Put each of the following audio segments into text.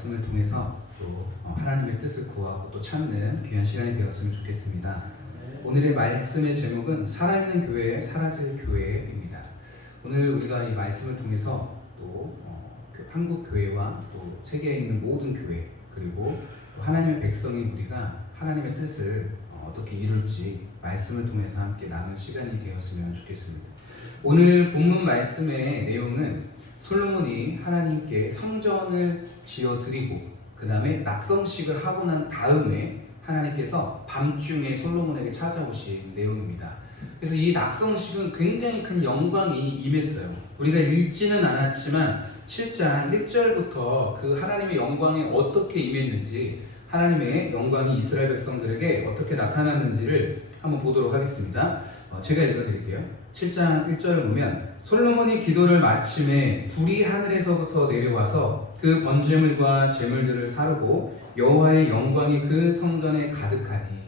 말씀을 통해서 또 하나님의 뜻을 구하고 또 찾는 귀한 시간이 되었으면 좋겠습니다. 오늘의 말씀의 제목은 살아있는 교회, 사라질 교회입니다. 오늘 우리가 이 말씀을 통해서 또 한국 교회와 또 세계에 있는 모든 교회 그리고 하나님의 백성인 우리가 하나님의 뜻을 어떻게 이룰지 말씀을 통해서 함께 나눌 시간이 되었으면 좋겠습니다. 오늘 본문 말씀의 내용은 솔로몬이 하나님께 성전을 지어드리고 그 다음에 낙성식을 하고 난 다음에 하나님께서 밤중에 솔로몬에게 찾아오신 내용입니다. 그래서 이 낙성식은 굉장히 큰 영광이 임했어요. 우리가 읽지는 않았지만 7장 1절부터 그 하나님의 영광이 어떻게 임했는지, 하나님의 영광이 이스라엘 백성들에게 어떻게 나타났는지를 한번 보도록 하겠습니다. 제가 읽어드릴게요. 7장 1절을 보면 솔로몬이 기도를 마침에 불이 하늘에서부터 내려와서 그 번제물과 제물들을 사르고 여호와의 영광이 그 성전에 가득하니,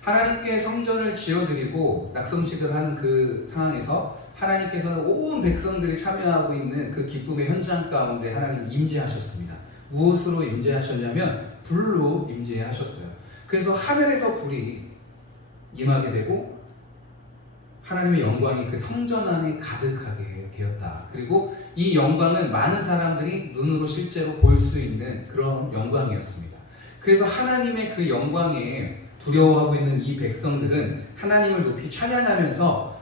하나님께 성전을 지어드리고 낙성식을 하는 그 상황에서 하나님께서는 온 백성들이 참여하고 있는 그 기쁨의 현장 가운데 하나님 임재하셨습니다. 무엇으로 임재하셨냐면 불로 임재하셨어요. 그래서 하늘에서 불이 임하게 되고 하나님의 영광이 그 성전 안에 가득하게 되었다. 그리고 이 영광은 많은 사람들이 눈으로 실제로 볼 수 있는 그런 영광이었습니다. 그래서 하나님의 그 영광에 두려워하고 있는 이 백성들은 하나님을 높이 찬양하면서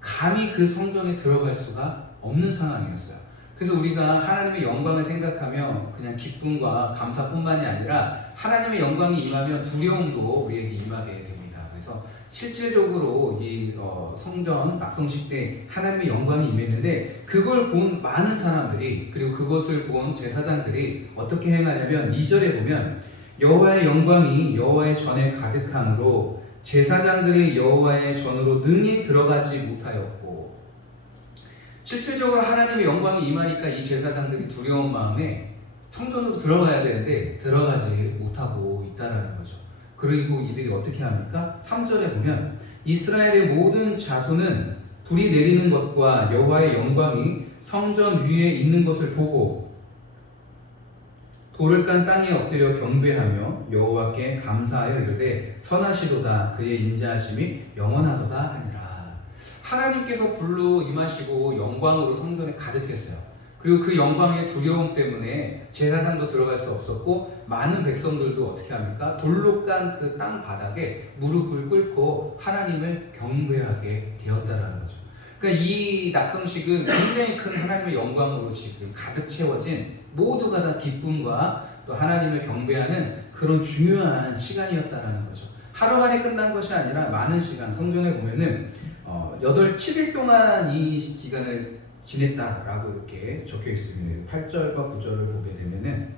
감히 그 성전에 들어갈 수가 없는 상황이었어요. 그래서 우리가 하나님의 영광을 생각하며 그냥 기쁨과 감사뿐만이 아니라 하나님의 영광이 임하면 두려움도 우리에게 임하게 됩니다. 그래서 실질적으로 이 성전 낙성식 때 하나님의 영광이 임했는데, 그걸 본 많은 사람들이, 그리고 그것을 본 제사장들이 어떻게 행하냐면 2절에 보면 여호와의 영광이 여호와의 전에 가득함으로 제사장들이 여호와의 전으로 능히 들어가지 못하였고, 실질적으로 하나님의 영광이 임하니까 이 제사장들이 두려운 마음에 성전으로 들어가야 되는데 들어가지 못하고 있다는 거죠. 그리고 이들이 어떻게 합니까? 3절에 보면 이스라엘의 모든 자손은 불이 내리는 것과 여호와의 영광이 성전 위에 있는 것을 보고 돌을 깐 땅에 엎드려 경배하며 여호와께 감사하여 이르되 선하시도다, 그의 인자하심이 영원하도다 하니라. 하나님께서 불로 임하시고 영광으로 성전에 가득했어요. 그리고 그 영광의 두려움 때문에 제사장도 들어갈 수 없었고 많은 백성들도 어떻게 합니까? 돌로 깐 그 땅 바닥에 무릎을 꿇고 하나님을 경배하게 되었다라는 거죠. 그러니까 이 낙성식은 굉장히 큰 하나님의 영광으로 지금 가득 채워진, 모두가 다 기쁨과 또 하나님을 경배하는 그런 중요한 시간이었다라는 거죠. 하루 만에 끝난 것이 아니라 많은 시간, 성전에 보면은 7일 동안 이 기간을 지냈다라고 이렇게 적혀 있습니다. 8절과 9절을 보게 되면은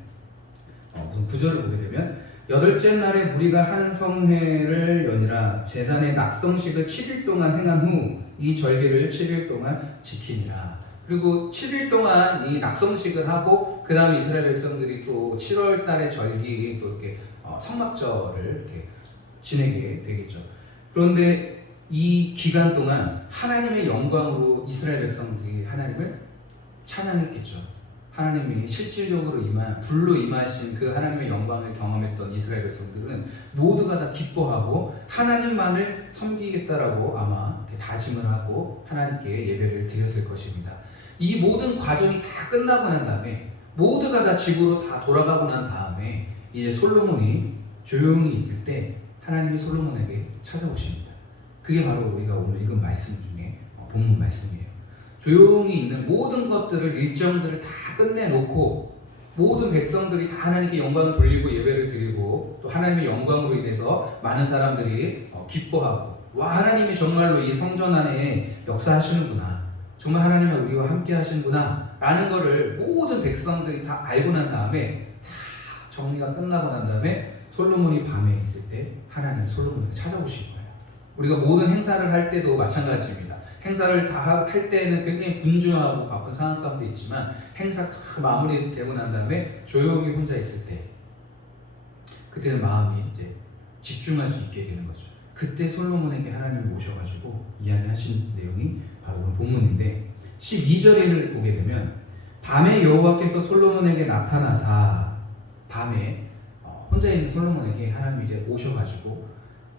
무슨 9절을 보게 되면 8째 날에 무리가 한 성회를 여니라. 제단의 낙성식을 7일 동안 행한 후 이 절기를 7일 동안 지키니라. 그리고 7일 동안 이 낙성식을 하고 그 다음에 이스라엘 백성들이 또 7월 달의 절기 또 이렇게 성막절을 이렇게 지내게 되겠죠. 그런데 이 기간 동안 하나님의 영광으로 이스라엘 백성들이 하나님을 찬양했겠죠. 하나님이 실질적으로 불로 임하신 그 하나님의 영광을 경험했던 이스라엘 백성들은 모두가 다 기뻐하고 하나님만을 섬기겠다라고 아마 다짐을 하고 하나님께 예배를 드렸을 것입니다. 이 모든 과정이 다 끝나고 난 다음에, 모두가 다 집으로 다 돌아가고 난 다음에 이제 솔로몬이 조용히 있을 때 하나님이 솔로몬에게 찾아오십니다. 그게 바로 우리가 오늘 읽은 말씀 중에 본문 말씀이에요. 조용히 있는 모든 것들을, 일정들을 다 끝내놓고 모든 백성들이 다 하나님께 영광을 돌리고 예배를 드리고 또 하나님의 영광으로 인해서 많은 사람들이 기뻐하고, 와, 하나님이 정말로 이 성전 안에 역사하시는구나, 정말 하나님은 우리와 함께 하시는구나 라는 거를 모든 백성들이 다 알고 난 다음에, 다 정리가 끝나고 난 다음에 솔로몬이 밤에 있을 때 하나님 솔로몬에게 찾아오신 거예요. 우리가 모든 행사를 할 때도 마찬가지입니다. 행사를 다 할 때는 굉장히 분주하고 바쁜 상황 가운데 있지만 행사 다 마무리되고 난 다음에 조용히 혼자 있을 때, 그때는 마음이 이제 집중할 수 있게 되는 거죠. 그때 솔로몬에게 하나님이 오셔가지고 이야기하신 내용이 바로 오늘 본문인데, 12절을 보게 되면 밤에 여호와께서 솔로몬에게 나타나사 밤에 혼자 있는 솔로몬에게 하나님이 이제 오셔가지고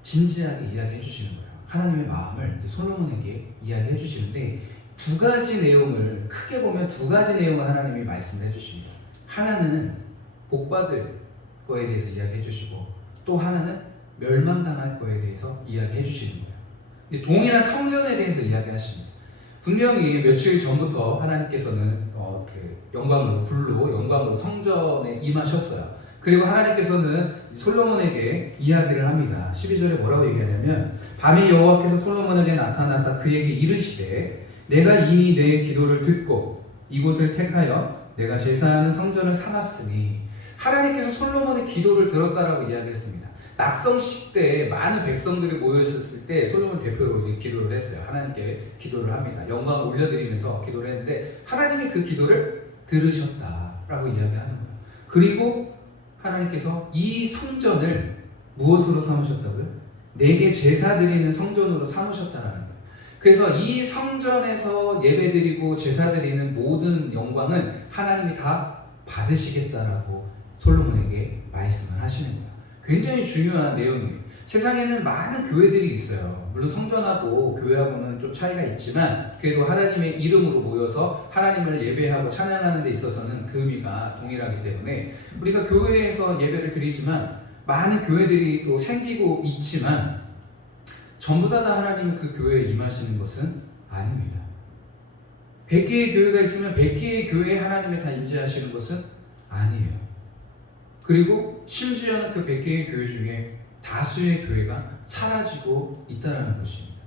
진지하게 이야기해 주시는 거예요. 하나님의 마음을 이제 솔로몬에게 이야기해 주시는데 두 가지 내용을 크게 보면 두 가지 내용을 하나님이 말씀을 해주십니다. 하나는 복받을 거에 대해서 이야기해 주시고 또 하나는 멸망당할 거에 대해서 이야기해 주시는 거예요. 근데 동일한 성전에 대해서 이야기하십니다. 분명히 며칠 전부터 하나님께서는 영광으로 불로 영광으로 성전에 임하셨어요. 그리고 하나님께서는 솔로몬에게 이야기를 합니다. 12절에 뭐라고 얘기하냐면 밤에 여호와께서 솔로몬에게 나타나사 그에게 이르시되 내가 이미 내 기도를 듣고 이곳을 택하여 내가 제사하는 성전을 삼았으니 하나님께서 솔로몬의 기도를 들었다라고 이야기했습니다. 낙성식 때 많은 백성들이 모여있었을 때 솔로몬 대표로 기도를 했어요. 하나님께 기도를 합니다. 영광을 올려드리면서 기도를 했는데 하나님이 그 기도를 들으셨다라고 이야기하는 거예요. 그리고 하나님께서 이 성전을 무엇으로 삼으셨다고요? 내게 제사 드리는 성전으로 삼으셨다라는 거예요. 그래서 이 성전에서 예배드리고 제사 드리는 모든 영광은 하나님이 다 받으시겠다라고 솔로몬에게 말씀을 하시는 거예요. 굉장히 중요한 내용입니다. 세상에는 많은 교회들이 있어요. 물론 성전하고 교회하고는 좀 차이가 있지만 그래도 하나님의 이름으로 모여서 하나님을 예배하고 찬양하는 데 있어서는 그 의미가 동일하기 때문에 우리가 교회에서 예배를 드리지만 많은 교회들이 또 생기고 있지만 전부 다 하나님이 그 교회에 임하시는 것은 아닙니다. 100개의 교회가 있으면 100개의 교회에 하나님이 다 임재하시는 것은 아니에요. 그리고 심지어는 그 100개의 교회 중에 다수의 교회가 사라지고 있다는 것입니다.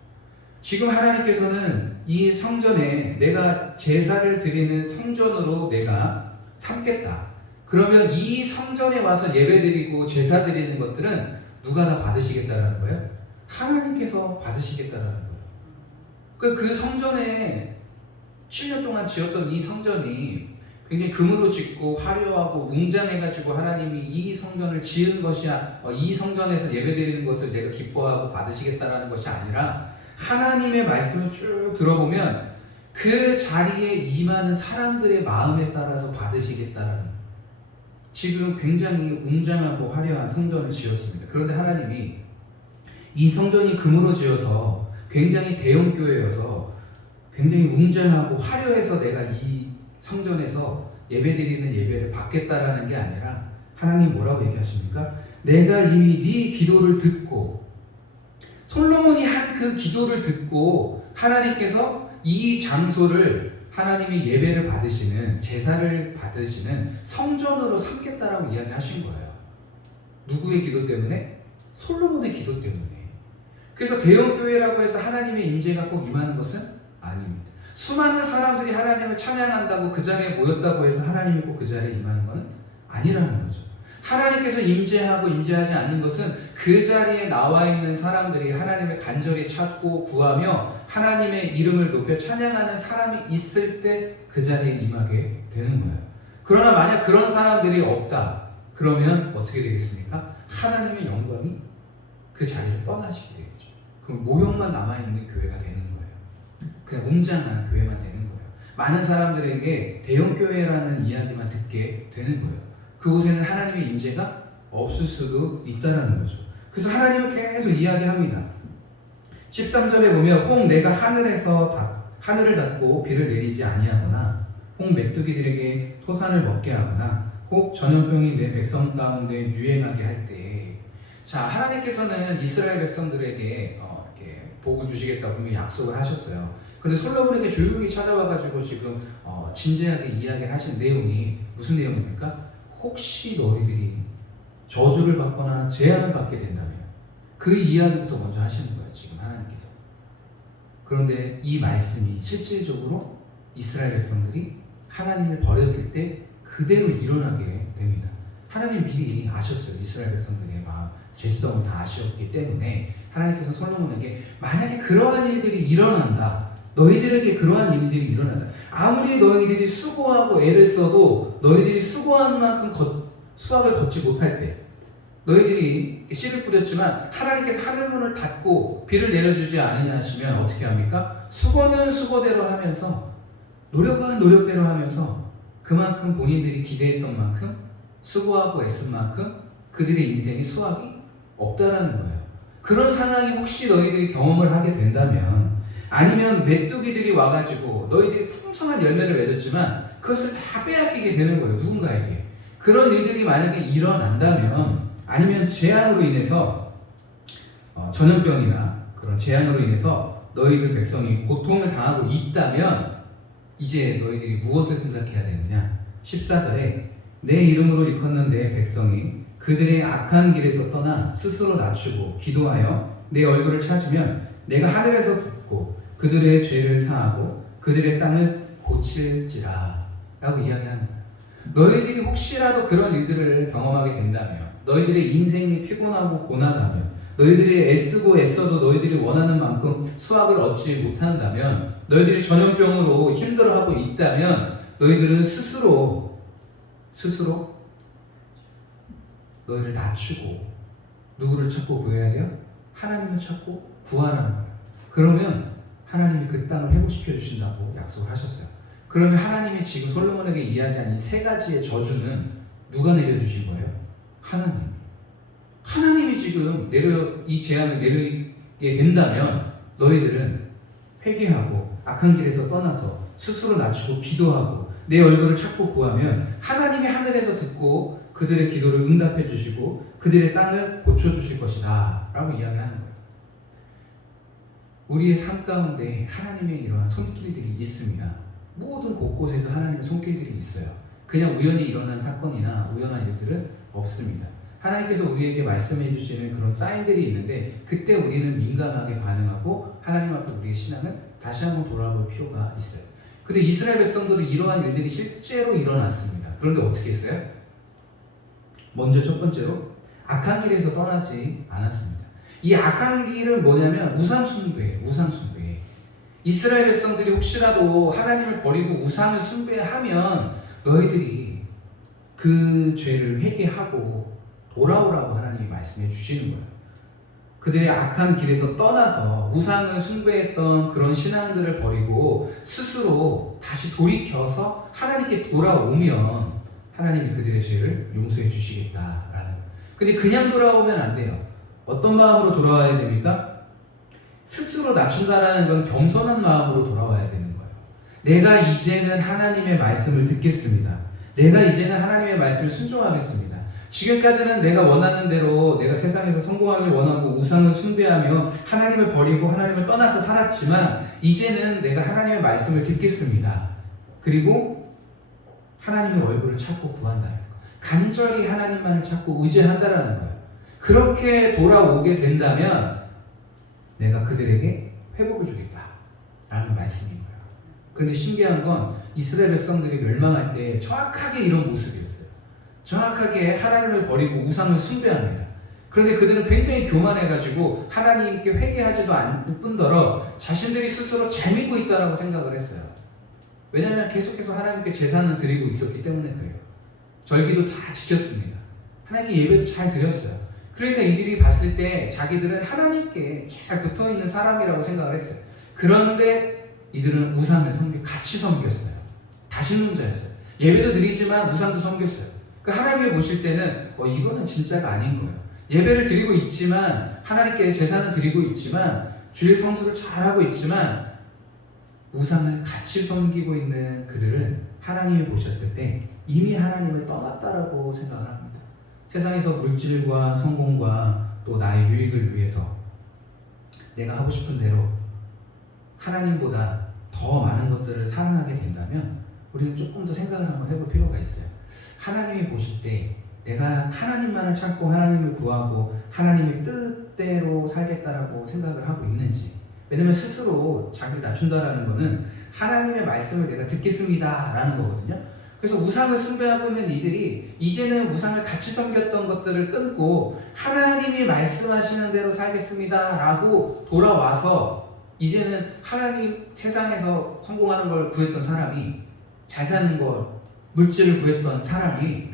지금 하나님께서는 이 성전에 내가 제사를 드리는 성전으로 내가 삼겠다. 그러면 이 성전에 와서 예배드리고 제사 드리는 것들은 누가 다 받으시겠다라는 거예요? 하나님께서 받으시겠다라는 거예요. 그 성전에 7년 동안 지었던 이 성전이 굉장히 금으로 짓고 화려하고 웅장해가지고 하나님이 이 성전을 지은 것이야, 이 성전에서 예배드리는 것을 내가 기뻐하고 받으시겠다라는 것이 아니라 하나님의 말씀을 쭉 들어보면 그 자리에 임하는 사람들의 마음에 따라서 받으시겠다라는 거예요. 지금 굉장히 웅장하고 화려한 성전을 지었습니다. 그런데 하나님이 이 성전이 금으로 지어서 굉장히 대형 교회여서 굉장히 웅장하고 화려해서 내가 이 성전에서 예배드리는 예배를 받겠다라는 게 아니라 하나님 뭐라고 얘기하십니까? 내가 이미 네 기도를 듣고 솔로몬이 한 그 기도를 듣고 하나님께서 이 장소를 하나님이 예배를 받으시는 제사를 받으시는 성전으로 삼겠다라고 이야기하신 거예요. 누구의 기도 때문에? 솔로몬의 기도 때문에. 그래서 대형 교회라고 해서 하나님의 임재가 꼭 임하는 것은 아닙니다. 수많은 사람들이 하나님을 찬양한다고 그 자리에 모였다고 해서 하나님이 꼭 그 자리에 임하는 것은 아니라는 거죠. 하나님께서 임재하고 임재하지 않는 것은 그 자리에 나와 있는 사람들이 하나님을 간절히 찾고 구하며 하나님의 이름을 높여 찬양하는 사람이 있을 때 그 자리에 임하게 되는 거예요. 그러나 만약 그런 사람들이 없다. 그러면 어떻게 되겠습니까? 하나님의 영광이 그 자리를 떠나시게 되겠죠. 그럼 모형만 남아있는 교회가 되는 거예요. 그냥 웅장한 교회만 되는 거예요. 많은 사람들에게 대형 교회라는 이야기만 듣게 되는 거예요. 그곳에는 하나님의 임재가 없을 수도 있다는 거죠. 그래서 하나님은 계속 이야기합니다. 13절에 보면 혹 내가 하늘을 닫고 비를 내리지 아니하거나 혹 메뚜기들에게 토산을 먹게 하거나 혹 전염병이 내 백성 가운데 유행하게 할 때, 자, 하나님께서는 이스라엘 백성들에게 이렇게 복을 주시겠다 분명히 약속을 하셨어요. 그런데 솔로몬에게 조용히 찾아와가지고 지금 진지하게 이야기를 하신 내용이 무슨 내용입니까? 혹시 너희들이 저주를 받거나 재앙을 받게 된다면 그 이야기부터 먼저 하시는 거예요. 지금 하나님께서. 그런데 이 말씀이 실질적으로 이스라엘 백성들이 하나님을 버렸을 때 그대로 일어나게 됩니다. 하나님 미리 아셨어요. 이스라엘 백성들의 마음, 죄성을 다 아셨기 때문에 하나님께서 솔로몬에게 만약에 그러한 일들이 일어난다, 너희들에게 그러한 일들이 일어난다, 아무리 너희들이 수고하고 애를 써도 너희들이 수고한 만큼 수확을 걷지 못할 때, 너희들이 씨를 뿌렸지만 하나님께서 하늘문을 닫고 비를 내려주지 않으냐 하시면 어떻게 합니까? 수고는 수고대로 하면서 노력은 노력대로 하면서 그만큼 본인들이 기대했던 만큼 수고하고 애쓴 만큼 그들의 인생이 수확이 없다라는 거예요. 그런 상황이 혹시 너희들이 경험을 하게 된다면, 아니면 메뚜기들이 와가지고 너희들이 풍성한 열매를 맺었지만 그것을 다 빼앗기게 되는 거예요. 누군가에게. 그런 일들이 만약에 일어난다면, 아니면 재앙으로 인해서 전염병이나 그런 재앙으로 인해서 너희들 백성이 고통을 당하고 있다면, 이제 너희들이 무엇을 생각해야 되느냐? 14절에 내 이름으로 일컫는 내 백성이 그들의 악한 길에서 떠나 스스로 낮추고 기도하여 내 얼굴을 찾으면 내가 하늘에서 듣고 그들의 죄를 사하고 그들의 땅을 고칠지라 라고 이야기하는 거예요. 너희들이 혹시라도 그런 일들을 경험하게 된다면, 너희들의 인생이 피곤하고 고난하면, 너희들이 애쓰고 애써도 너희들이 원하는 만큼 수확을 얻지 못한다면, 너희들이 전염병으로 힘들어하고 있다면, 너희들은 스스로 너희를 낮추고 누구를 찾고 구해야 돼요? 하나님을 찾고 구하라는 거예요. 그러면 하나님이 그 땅을 회복시켜 주신다고 약속을 하셨어요. 그러면 하나님이 지금 솔로몬에게 이야기한 이 세 가지의 저주는 누가 내려주신 거예요? 하나님이 지금 이 재앙을 내리게 된다면 너희들은 회개하고 악한 길에서 떠나서 스스로 낮추고 기도하고 내 얼굴을 찾고 구하면 하나님이 하늘에서 듣고 그들의 기도를 응답해 주시고 그들의 땅을 고쳐주실 것이다 라고 이야기하는 거예요. 우리의 삶 가운데 하나님의 이러한 손길들이 있습니다. 모든 곳곳에서 하나님의 손길들이 있어요. 그냥 우연히 일어난 사건이나 우연한 일들은 없습니다. 하나님께서 우리에게 말씀해 주시는 그런 사인들이 있는데, 그때 우리는 민감하게 반응하고 하나님 앞에 우리의 신앙을 다시 한번 돌아볼 필요가 있어요. 근데 이스라엘 백성들은 이러한 일들이 실제로 일어났습니다. 그런데 어떻게 했어요? 먼저 첫 번째로 악한 길에서 떠나지 않았습니다. 이 악한 길은 뭐냐면 우상숭배예요. 이스라엘 백성들이 혹시라도 하나님을 버리고 우상을 숭배하면 너희들이 그 죄를 회개하고 돌아오라고 하나님이 말씀해 주시는 거예요. 그들의 악한 길에서 떠나서 우상을 숭배했던 그런 신앙들을 버리고 스스로 다시 돌이켜서 하나님께 돌아오면 하나님이 그들의 죄를 용서해 주시겠다라는 거예요. 근데 그냥 돌아오면 안 돼요. 어떤 마음으로 돌아와야 됩니까? 스스로 낮춘다라는 건 겸손한 마음으로 돌아와야 되는 거예요. 내가 이제는 하나님의 말씀을 듣겠습니다. 내가 이제는 하나님의 말씀을 순종하겠습니다. 지금까지는 내가 원하는 대로 내가 세상에서 성공하길 원하고 우상을 숭배하며 하나님을 버리고 하나님을 떠나서 살았지만, 이제는 내가 하나님의 말씀을 듣겠습니다. 그리고 하나님의 얼굴을 찾고 구한다는 거예요. 간절히 하나님만을 찾고 의지한다라는 거예요. 그렇게 돌아오게 된다면 내가 그들에게 회복을 주겠다라는 말씀인 거예요. 그런데 신기한 건 이스라엘 백성들이 멸망할 때 정확하게 이런 모습이었어요. 정확하게 하나님을 버리고 우상을 숭배합니다. 그런데 그들은 굉장히 교만해가지고 하나님께 회개하지도 않을 뿐더러 자신들이 스스로 잘 믿고 있다라고 생각을 했어요. 왜냐하면 계속해서 하나님께 제사는 드리고 있었기 때문에 그래요. 절기도 다 지켰습니다. 하나님께 예배도 잘 드렸어요. 그러니까 이들이 봤을 때 자기들은 하나님께 잘 붙어있는 사람이라고 생각을 했어요. 그런데 이들은 우상을 같이 섬겼어요. 다신론자였어요. 예배도 드리지만 우상도 섬겼어요. 그러니까 하나님이 보실 때는 이거는 진짜가 아닌 거예요. 예배를 드리고 있지만, 하나님께 제사는 드리고 있지만, 주일 성수를 잘하고 있지만 우상을 같이 섬기고 있는 그들은 하나님이 보셨을 때 이미 하나님을 떠났다라고 생각을 합니다. 세상에서 물질과 성공과 또 나의 유익을 위해서 내가 하고 싶은 대로 하나님보다 더 많은 것들을 사랑하게 된다면 우리는 조금 더 생각을 한번 해볼 필요가 있어요. 하나님이 보실 때 내가 하나님만을 찾고 하나님을 구하고 하나님의 뜻대로 살겠다라고 생각을 하고 있는지. 왜냐면 스스로 자기를 낮춘다라는 거는 하나님의 말씀을 내가 듣겠습니다 라는 거거든요. 그래서 우상을 숭배하고 있는 이들이 이제는 우상을 같이 섬겼던 것들을 끊고 하나님이 말씀하시는 대로 살겠습니다 라고 돌아와서, 이제는 하나님 세상에서 성공하는 걸 구했던 사람이, 잘 사는 걸, 물질을 구했던 사람이,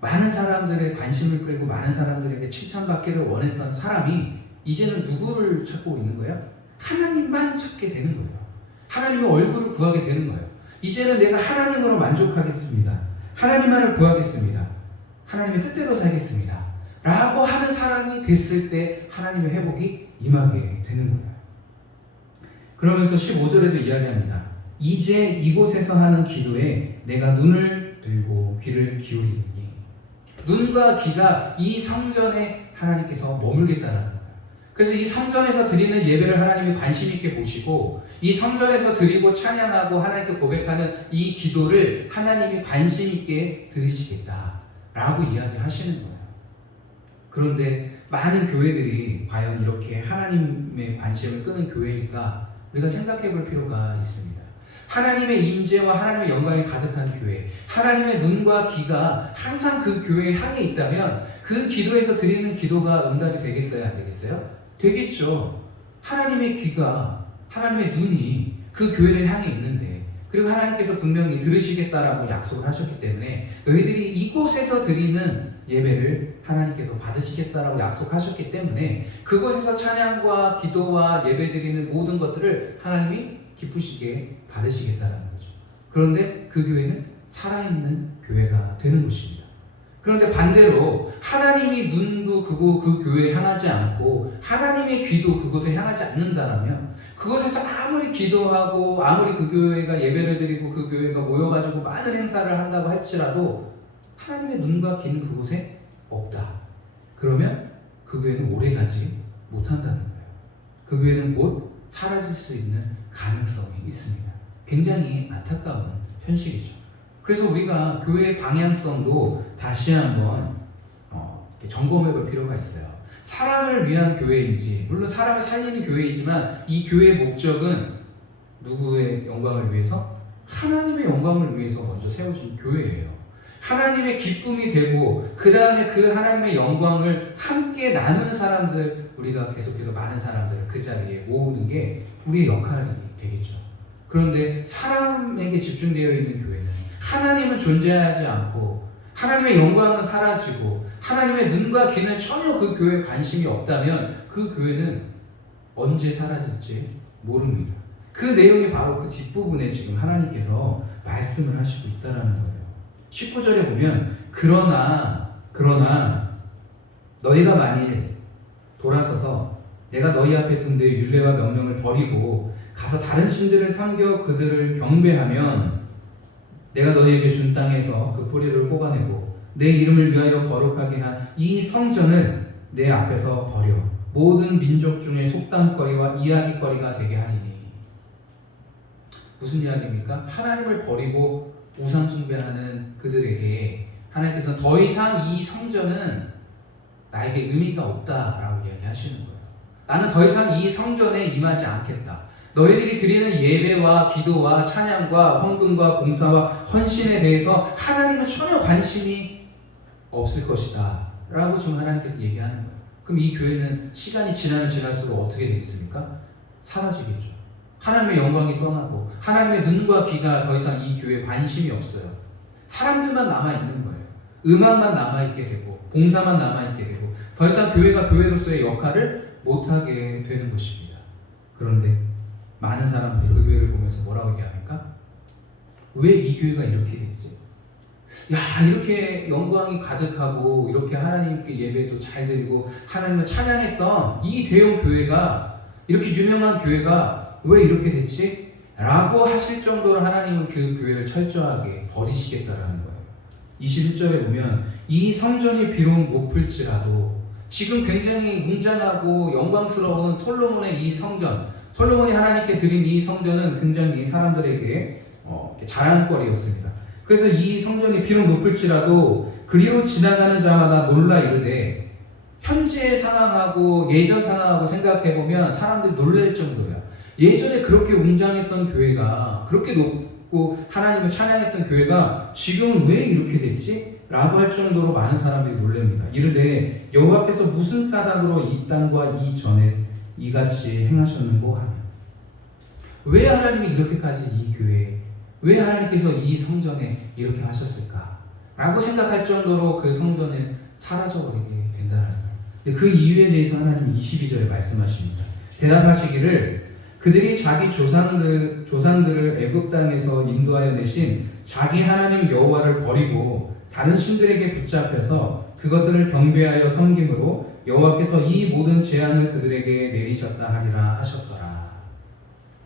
많은 사람들의 관심을 끌고 많은 사람들에게 칭찬받기를 원했던 사람이 이제는 누구를 찾고 있는 거예요? 하나님만 찾게 되는 거예요. 하나님의 얼굴을 구하게 되는 거예요. 이제는 내가 하나님으로 만족하겠습니다. 하나님만을 구하겠습니다. 하나님의 뜻대로 살겠습니다 라고 하는 사람이 됐을 때 하나님의 회복이 임하게 되는 거예요. 그러면서 15절에도 이야기합니다. 이제 이곳에서 하는 기도에 내가 눈을 들고 귀를 기울이니. 눈과 귀가 이 성전에 하나님께서 머물겠다라는 거예요. 그래서 이 성전에서 드리는 예배를 하나님이 관심 있게 보시고 이 성전에서 드리고 찬양하고 하나님께 고백하는 이 기도를 하나님이 관심 있게 들으시겠다라고 이야기하시는 거예요. 그런데 많은 교회들이 과연 이렇게 하나님의 관심을 끄는 교회일까? 우리가 생각해 볼 필요가 있습니다. 하나님의 임재와 하나님의 영광이 가득한 교회, 하나님의 눈과 귀가 항상 그 교회에 향해 있다면 그 기도에서 드리는 기도가 응답이 되겠어요? 안 되겠어요? 되겠죠. 하나님의 귀가, 하나님의 눈이 그 교회를 향해 있는데 그리고 하나님께서 분명히 들으시겠다라고 약속을 하셨기 때문에 너희들이 이곳에서 드리는 예배를 하나님께서 받으시겠다라고 약속하셨기 때문에 그곳에서 찬양과 기도와 예배 드리는 모든 것들을 하나님이 기쁘시게 받으시겠다는 거죠. 그런데 그 교회는 살아있는 교회가 되는 것입니다. 그런데 반대로 하나님이 눈도 그 교회에 향하지 않고 하나님의 귀도 그곳에 향하지 않는다라면 그곳에서 아무리 기도하고 아무리 그 교회가 예배를 드리고 그 교회가 모여가지고 많은 행사를 한다고 할지라도 하나님의 눈과 귀는 그곳에 없다. 그러면 그 교회는 오래가지 못한다는 거예요. 그 교회는 곧 사라질 수 있는 가능성이 있습니다. 굉장히 안타까운 현실이죠. 그래서 우리가 교회의 방향성도 다시 한번 점검해 볼 필요가 있어요. 사람을 위한 교회인지, 물론 사람을 살리는 교회이지만 이 교회의 목적은 누구의 영광을 위해서? 하나님의 영광을 위해서 먼저 세워진 교회예요. 하나님의 기쁨이 되고 그 다음에 그 하나님의 영광을 함께 나누는 사람들, 우리가 계속해서 많은 사람들을 그 자리에 모으는 게 우리의 역할이 되겠죠. 그런데 사람에게 집중되어 있는 교회는 하나님은 존재하지 않고 하나님의 영광은 사라지고 하나님의 눈과 귀는 전혀 그 교회에 관심이 없다면 그 교회는 언제 사라질지 모릅니다. 그 내용이 바로 그 뒷부분에 지금 하나님께서 말씀을 하시고 있다는 거예요. 19절에 보면 그러나 너희가 만일 돌아서서 내가 너희 앞에 둔 내 율례와 명령을 버리고 가서 다른 신들을 섬겨 그들을 경배하면 내가 너희에게 준 땅에서 그 뿌리를 뽑아내고 내 이름을 위하여 거룩하게 한 이 성전을 내 앞에서 버려 모든 민족 중에 속담거리와 이야기거리가 되게 하리니. 무슨 이야기입니까? 하나님을 버리고 우상 숭배하는 그들에게 하나님께서는 더 이상 이 성전은 나에게 의미가 없다라고 이야기하시는 거예요. 나는 더 이상 이 성전에 임하지 않겠다. 너희들이 드리는 예배와 기도와 찬양과 헌금과 봉사와 헌신에 대해서 하나님은 전혀 관심이 없을 것이다 라고 지금 하나님께서 얘기하는 거예요. 그럼 이 교회는 시간이 지나면 지날수록 어떻게 되겠습니까? 사라지겠죠. 하나님의 영광이 떠나고 하나님의 눈과 귀가 더 이상 이 교회에 관심이 없어요. 사람들만 남아있는 거예요. 음악만 남아있게 되고 봉사만 남아있게 되고 더 이상 교회가 교회로서의 역할을 못하게 되는 것입니다. 그런데 많은 사람들이 그 교회를 보면서 뭐라고 얘기합니까? 왜 이 교회가 이렇게 됐지? 야, 이렇게 영광이 가득하고 이렇게 하나님께 예배도 잘 드리고 하나님을 찬양했던 이 대형 교회가, 이렇게 유명한 교회가 왜 이렇게 됐지? 라고 하실 정도로 하나님은 그 교회를 철저하게 버리시겠다라는 거예요. 21절에 보면 이 성전이 비록 높을지라도 지금 굉장히 웅장하고 영광스러운 솔로몬의 이 성전, 솔로몬이 하나님께 드린 이 성전은 굉장히 사람들에게 자랑거리였습니다. 그래서 이 성전이 비록 높을지라도 그리로 지나가는 자마다 놀라 이르되, 현재의 상황하고 예전 상황하고 생각해보면 사람들이 놀랄 정도야. 예전에 그렇게 웅장했던 교회가, 그렇게 높고 하나님을 찬양했던 교회가 지금은 왜 이렇게 됐지? 라고 할 정도로 많은 사람들이 놀랍니다. 이르되 여호와께서 무슨 까닭으로 이 땅과 이 전에 이같이 행하셨는고 하며. 왜 하나님이 이렇게까지 이 교회에, 왜 하나님께서 이 성전에 이렇게 하셨을까? 라고 생각할 정도로 그 성전은 사라져버리게 된다는 거예요. 그 이유에 대해서 하나님이 22절에 말씀하십니다. 대답하시기를 그들이 자기 조상들을 애굽 땅에서 인도하여 내신 자기 하나님 여호와를 버리고 다른 신들에게 붙잡혀서 그것들을 경배하여 섬김으로 여호와께서 이 모든 재앙을 그들에게 내리셨다 하리라 하셨더라.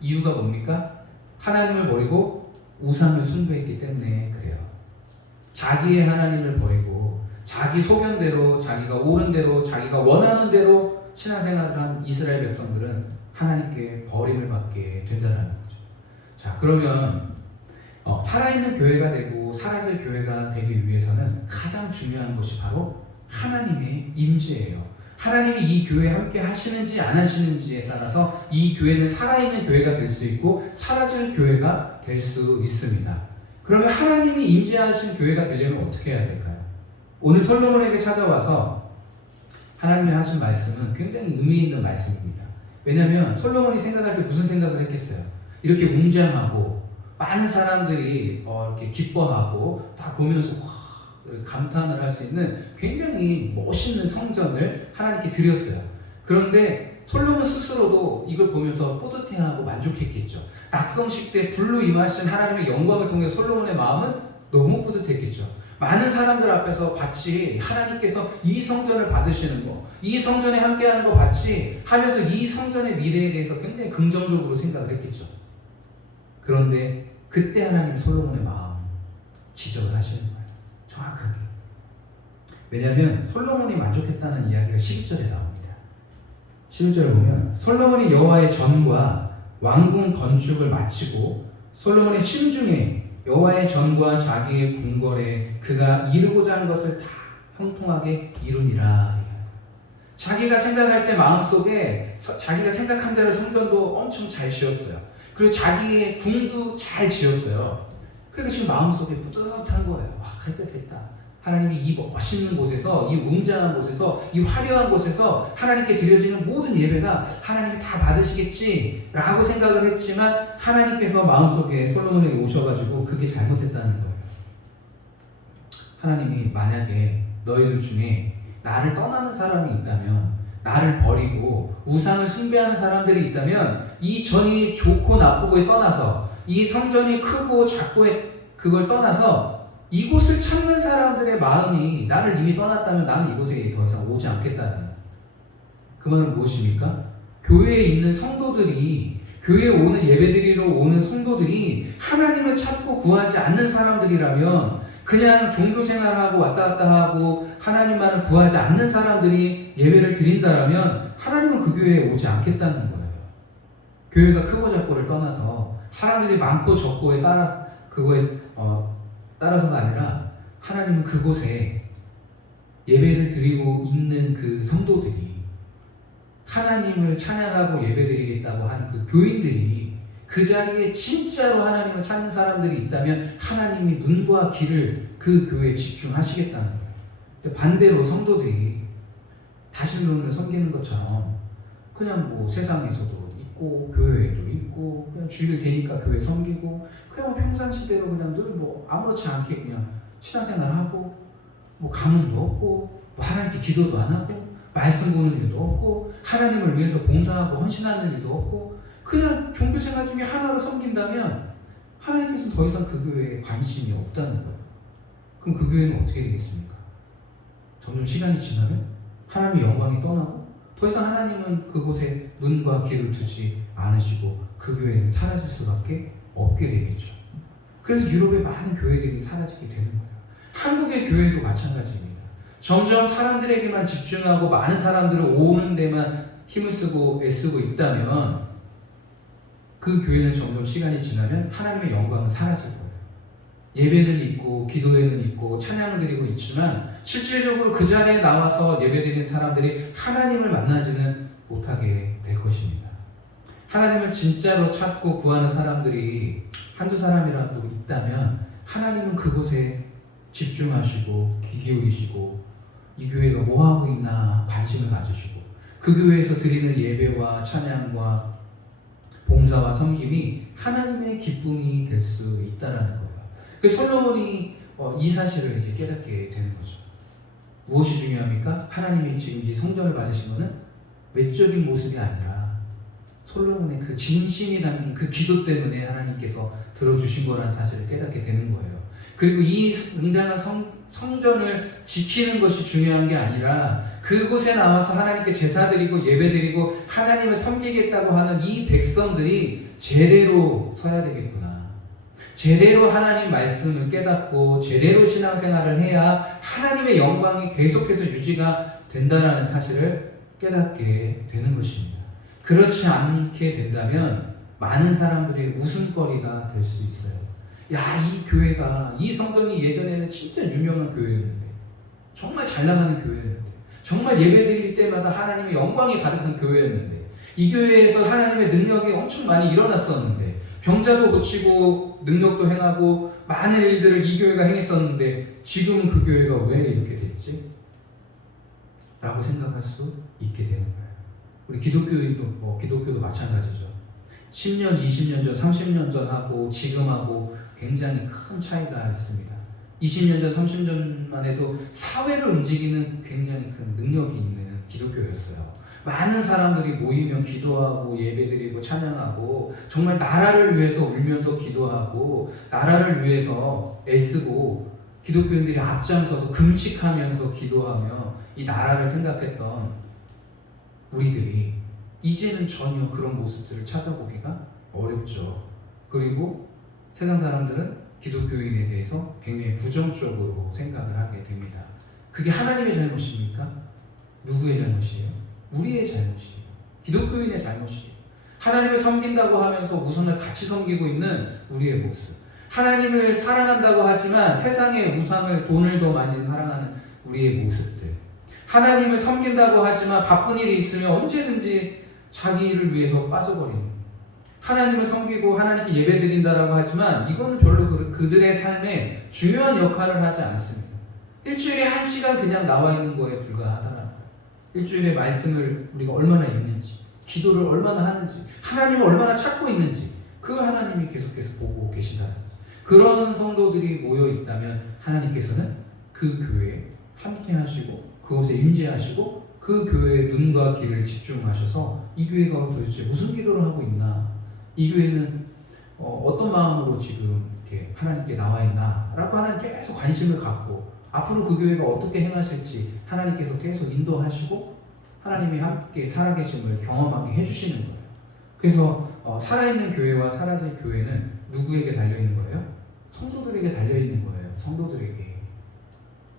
이유가 뭡니까? 하나님을 버리고 우상을 숭배했기 때문에 그래요. 자기의 하나님을 버리고 자기 소견대로, 자기가 옳은 대로, 자기가 원하는 대로 신앙생활을 한 이스라엘 백성들은 하나님께 버림을 받게 된다는 거죠. 자, 그러면 살아있는 교회가 되고 사라질 교회가 되기 위해서는 가장 중요한 것이 바로 하나님의 임재예요. 하나님이 이 교회에 함께 하시는지 안 하시는지에 따라서 이 교회는 살아있는 교회가 될 수 있고 사라질 교회가 될 수 있습니다. 그러면 하나님이 임재하신 교회가 되려면 어떻게 해야 될까요? 오늘 솔로몬에게 찾아와서 하나님이 하신 말씀은 굉장히 의미 있는 말씀입니다. 왜냐하면 솔로몬이 생각할 때 무슨 생각을 했겠어요? 이렇게 웅장하고 많은 사람들이 이렇게 기뻐하고 다 보면서 감탄을 할 수 있는 굉장히 멋있는 성전을 하나님께 드렸어요. 그런데 솔로몬 스스로도 이걸 보면서 뿌듯해하고 만족했겠죠. 낙성식 때 불로 임하신 하나님의 영광을 통해 솔로몬의 마음은 너무 뿌듯했겠죠. 많은 사람들 앞에서 마치 하나님께서 이 성전을 받으시는 거, 이 성전에 함께하는 거 마치 하면서 이 성전의 미래에 대해서 굉장히 긍정적으로 생각을 했겠죠. 그런데 그때 하나님 솔로몬의 마음 지적을 하시는 거예요. 정확하게. 왜냐하면 솔로몬이 만족했다는 이야기가 12절에 나옵니다. 11절을 보면 솔로몬이 여호와의 전과 왕궁 건축을 마치고 솔로몬의 심중에 여호와의 전과 자기의 궁궐에 그가 이루고자 한 것을 다 형통하게 이루니라. 자기가 생각할 때 마음속에 자기가 생각한 대로 성전도 엄청 잘 지었어요. 그리고 자기의 궁도 잘 지었어요. 그러니까 지금 마음속에 뿌듯한 거예요. 이제 됐다. 하나님이 이 멋있는 곳에서, 이 웅장한 곳에서, 이 화려한 곳에서 하나님께 드려지는 모든 예배가 하나님이 다 받으시겠지라고 생각을 했지만 하나님께서 마음속에 솔로몬에게 오셔가지고 그게 잘못됐다는 거예요. 하나님이 만약에 너희들 중에 나를 떠나는 사람이 있다면, 나를 버리고 우상을 숭배하는 사람들이 있다면 이 전이 좋고 나쁘고에 떠나서, 이 성전이 크고 작고에 그걸 떠나서 이곳을 찾는 사람들의 마음이 나를 이미 떠났다면 나는 이곳에 더 이상 오지 않겠다는, 그 말은 무엇입니까? 교회에 있는 성도들이, 교회에 오는 예배드리러 오는 성도들이 하나님을 찾고 구하지 않는 사람들이라면, 그냥 종교생활하고 왔다 갔다 하고 하나님만을 구하지 않는 사람들이 예배를 드린다면 하나님은 그 교회에 오지 않겠다는 거예요. 교회가 크고 작고를 떠나서 사람들이 많고 적고에 따라서가 아니라 하나님은 그곳에 예배를 드리고 있는 그 성도들이, 하나님을 찬양하고 예배드리겠다고 하는 그 교인들이 그 자리에 진짜로 하나님을 찾는 사람들이 있다면 하나님이 눈과 귀를 그 교회에 집중하시겠다는 거예요. 근데 반대로 성도들이 다신론을 섬기는 것처럼 그냥 뭐 세상에서도 있고 교회에도 있고 그냥 주일 되니까 교회 섬기고 그냥 평상시대로 그냥 늘 뭐 아무렇지 않게 그냥 신앙생활하고 뭐 가문도 없고 뭐 하나님께 기도도 안 하고 말씀 보는 일도 없고 하나님을 위해서 봉사하고 헌신하는 일도 없고 그냥 종교생활 중에 하나로 섬긴다면 하나님께서는 더 이상 그 교회에 관심이 없다는 거예요. 그럼 그 교회는 어떻게 되겠습니까? 점점 시간이 지나면 하나님의 영광이 떠나고 더 이상 하나님은 그곳에 눈과 귀를 두지 않으시고 그 교회는 사라질 수밖에 없게 되겠죠. 그래서 유럽의 많은 교회들이 사라지게 되는 거예요. 한국의 교회도 마찬가지입니다. 점점 사람들에게만 집중하고 많은 사람들을 오는 데만 힘을 쓰고 애쓰고 있다면 그 교회는 점점 시간이 지나면 하나님의 영광은 사라질 거예요. 예배는 있고 기도회는 있고 찬양을 드리고 있지만 실질적으로 그 자리에 나와서 예배드리는 사람들이 하나님을 만나지는 못하게 될 것입니다. 하나님을 진짜로 찾고 구하는 사람들이 한두 사람이라도 있다면 하나님은 그곳에 집중하시고 귀 기울이시고 이 교회가 뭐하고 있나 관심을 가지시고 그 교회에서 드리는 예배와 찬양과 봉사와 섬김이 하나님의 기쁨이 될 수 있다라는 거예요. 그래서 솔로몬이 이 사실을 이제 깨닫게 되는 거죠. 무엇이 중요합니까? 하나님이 지금 이 성전을 받으신 것은 외적인 모습이 아니라 솔로몬의 그 진심이 담긴 그 기도 때문에 하나님께서 들어주신 거라는 사실을 깨닫게 되는 거예요. 그리고 이 웅장한 성전을 지키는 것이 중요한 게 아니라 그곳에 나와서 하나님께 제사드리고 예배드리고 하나님을 섬기겠다고 하는 이 백성들이 제대로 서야 되겠구나. 제대로 하나님 말씀을 깨닫고 제대로 신앙생활을 해야 하나님의 영광이 계속해서 유지가 된다는 사실을 깨닫게 되는 것입니다. 그렇지 않게 된다면 많은 사람들의 웃음거리가 될 수 있어요. 야, 이 교회가, 이 성전이 예전에는 진짜 유명한 교회였는데, 정말 잘 나가는 교회였는데, 정말 예배드릴 때마다 하나님의 영광이 가득한 교회였는데, 이 교회에서 하나님의 능력이 엄청 많이 일어났었는데, 병자도 고치고 능력도 행하고 많은 일들을 이 교회가 행했었는데 지금은 그 교회가 왜 이렇게 됐지? 라고 생각할 수 있게 되는 거예요. 우리 기독교도 마찬가지죠. 10년, 20년 전, 30년 전하고 지금하고 굉장히 큰 차이가 있습니다. 20년 전, 30년만 해도 사회를 움직이는 굉장히 큰 능력이 있는 기독교였어요. 많은 사람들이 모이면 기도하고 예배드리고 찬양하고 정말 나라를 위해서 울면서 기도하고 나라를 위해서 애쓰고 기독교인들이 앞장서서 금식하면서 기도하며 이 나라를 생각했던 우리들이 이제는 전혀 그런 모습들을 찾아보기가 어렵죠. 그리고 세상 사람들은 기독교인에 대해서 굉장히 부정적으로 생각을 하게 됩니다. 그게 하나님의 잘못입니까? 누구의 잘못이에요? 우리의 잘못이에요. 기독교인의 잘못이에요. 하나님을 섬긴다고 하면서 우상을 같이 섬기고 있는 우리의 모습. 하나님을 사랑한다고 하지만 세상의 우상을, 돈을 더 많이 사랑하는 우리의 모습들. 하나님을 섬긴다고 하지만 바쁜 일이 있으면 언제든지 자기 일을 위해서 빠져버리는. 하나님을 섬기고 하나님께 예배드린다라고 하지만 이거는 별로 그들의 삶에 중요한 역할을 하지 않습니다. 일주일에 1시간 그냥 나와 있는 거에 불과하더라고요. 일주일에 말씀을 우리가 얼마나 읽는지, 기도를 얼마나 하는지, 하나님을 얼마나 찾고 있는지, 그걸 하나님이 계속해서 보고 계신다는 거죠. 그런 성도들이 모여 있다면 하나님께서는 그 교회에 함께 하시고 그곳에 임재하시고 그 교회의 눈과 귀를 집중하셔서 이 교회가 도대체 무슨 기도를 하고 있나, 이 교회는 어떤 마음으로 지금 이렇게 하나님께 나와 있나 라고 하나님 계속 관심을 갖고 앞으로 그 교회가 어떻게 행하실지 하나님께서 계속 인도하시고 하나님이 함께 살아계심을 경험하게 해주시는 거예요. 그래서 살아있는 교회와 사라질 교회는 누구에게 달려있는 거예요? 성도들에게 달려있는 거예요. 성도들에게.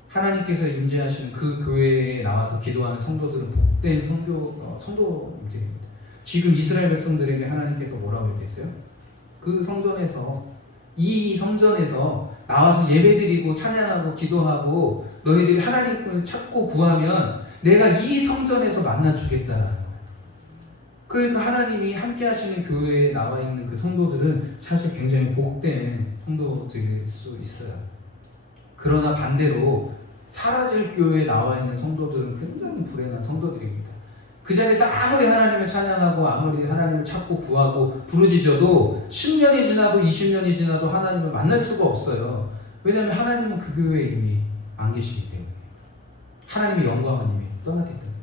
하나님께서 임재하시는 그 교회에 나와서 기도하는 성도들은 복된 성도들입니다. 지금 이스라엘 백성들에게 하나님께서 뭐라고 얘기했어요? 그 성전에서, 이 성전에서 나와서 예배드리고 찬양하고 기도하고 너희들이 하나님을 찾고 구하면 내가 이 성전에서 만나주겠다라는 거예요. 그러니까 하나님이 함께 하시는 교회에 나와 있는 그 성도들은 사실 굉장히 복된 성도들일 수 있어요. 그러나 반대로 사라질 교회에 나와 있는 성도들은 굉장히 불행한 성도들입니다. 그 자리에서 아무리 하나님을 찬양하고 아무리 하나님을 찾고 구하고 부르짖어도 10년이 지나도 20년이 지나도 하나님을 만날 수가 없어요. 왜냐하면 하나님은 그 교회에 이미 안 계시기 때문에, 하나님의 영광은 이미 떠났기 때문에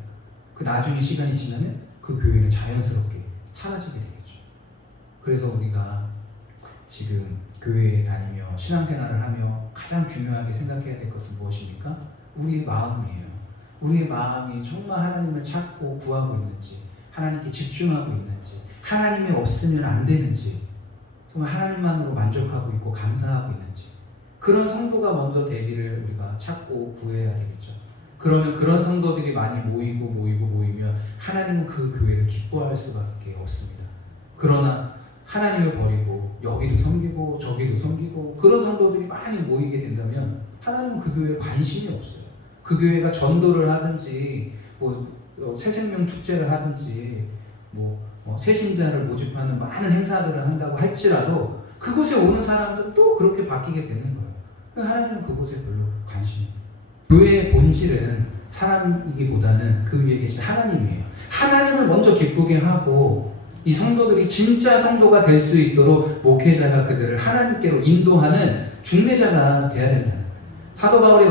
그 나중에 시간이 지나면 그 교회는 자연스럽게 사라지게 되겠죠. 그래서 우리가 지금 교회에 다니며 신앙생활을 하며 가장 중요하게 생각해야 될 것은 무엇입니까? 우리의 마음이에요. 우리의 마음이 정말 하나님을 찾고 구하고 있는지, 하나님께 집중하고 있는지, 하나님이 없으면 안 되는지, 정말 하나님만으로 만족하고 있고 감사하고 있는지, 그런 성도가 먼저 되기를 우리가 찾고 구해야 되겠죠. 그러면 그런 성도들이 많이 모이면 하나님은 그 교회를 기뻐할 수밖에 없습니다. 그러나 하나님을 버리고 여기도 섬기고 저기도 섬기고 그런 성도들이 많이 모이게 된다면 하나님은 그 교회에 관심이 없어요. 그 교회가 전도를 하든지 새생명 축제를 하든지 새신자를 모집하는 많은 행사들을 한다고 할지라도 그곳에 오는 사람들은 또 그렇게 바뀌게 되는 거예요. 하나님은 그곳에 별로 관심이 없어요. 교회의 본질은 사람이기보다는 그 위에 계신 하나님이에요. 하나님을 먼저 기쁘게 하고 이 성도들이 진짜 성도가 될 수 있도록 목회자가 그들을 하나님께로 인도하는 중매자가 돼야 된다는 거예요. 사도 바울이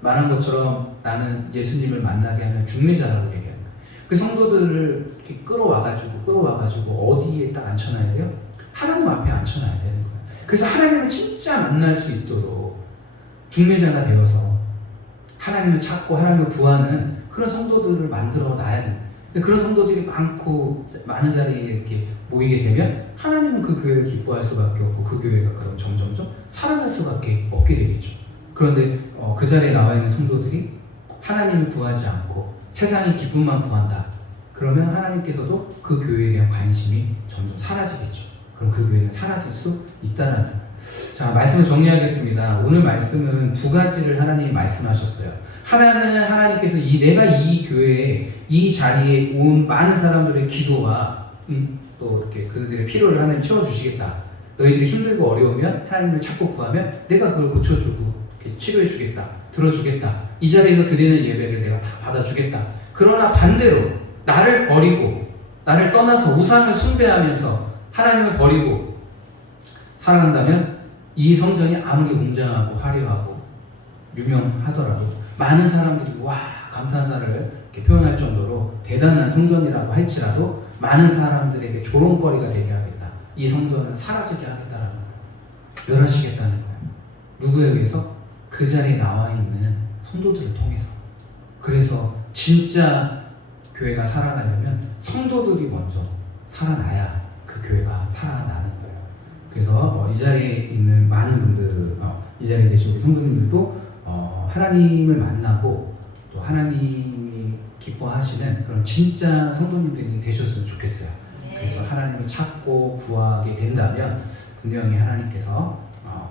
말한 것처럼 나는 예수님을 만나게 하는 중매자라고 얘기합니다. 그 성도들을 이렇게 끌어와가지고 어디에 딱 앉혀놔야 돼요? 하나님 앞에 앉혀놔야 되는 거예요. 그래서 하나님을 진짜 만날 수 있도록 중매자가 되어서 하나님을 찾고 하나님을 구하는 그런 성도들을 만들어 놔야 돼. 근데 그런 성도들이 많고 많은 자리에 이렇게 모이게 되면 하나님은 그 교회를 기뻐할 수밖에 없고 그 교회가 그럼 점점점 살아날 수밖에 없게 되겠죠. 그런데 그 자리에 나와 있는 성도들이 하나님을 구하지 않고 세상의 기쁨만 구한다. 그러면 하나님께서도 그 교회에 대한 관심이 점점 사라지겠죠. 그럼 그 교회는 사라질 수 있다는 거예요. 자, 말씀을 정리하겠습니다. 오늘 말씀은 두 가지를 하나님이 말씀하셨어요. 하나는 하나님께서 내가 이 교회에 이 자리에 온 많은 사람들의 기도와 또 이렇게 그들의 필요를 하나님 채워주시겠다. 너희들이 힘들고 어려우면 하나님을 찾고 구하면 내가 그걸 고쳐주고 이렇게 치료해주겠다. 들어주겠다. 이 자리에서 드리는 예배를 내가 다 받아주겠다. 그러나 반대로 나를 버리고 나를 떠나서 우상을 숭배하면서 하나님을 버리고 살아간다면 이 성전이 아무리 웅장하고 화려하고 유명하더라도 많은 사람들이 와 감탄사를 이렇게 표현할 정도로 대단한 성전이라고 할지라도 많은 사람들에게 조롱거리가 되게 하겠다. 이 성전을 사라지게 하겠다라는 거예요. 멸하시겠다는 거예요. 누구에 의해서? 그 자리에 나와 있는 성도들을 통해서. 그래서 진짜 교회가 살아가려면 성도들이 먼저 살아나야 그 교회가 살아나는 거예요. 그래서 이 자리에 있는 많은 분들, 이 자리에 계신 우리 성도님들도 하나님을 만나고 또 하나님이 기뻐하시는 그런 진짜 성도님들이 되셨으면 좋겠어요. 그래서 하나님을 찾고 구하게 된다면 분명히 하나님께서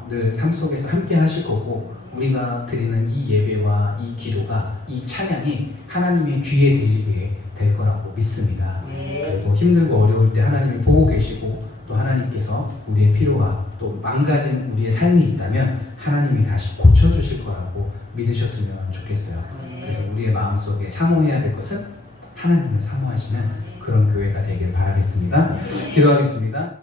늘 삶 속에서 함께 하실 거고 우리가 드리는 이 예배와 이 기도가 이 찬양이 하나님의 귀에 들리게 될 거라고 믿습니다. 그리고 힘들고 어려울 때 하나님이 보고 계시고 또 하나님께서 우리의 필요와 또 망가진 우리의 삶이 있다면 하나님이 다시 고쳐주실 거라고 믿으셨으면 좋겠어요. 그래서 우리의 마음속에 사모해야 될 것은 하나님을 사모하시는 그런 교회가 되길 바라겠습니다. 기도하겠습니다.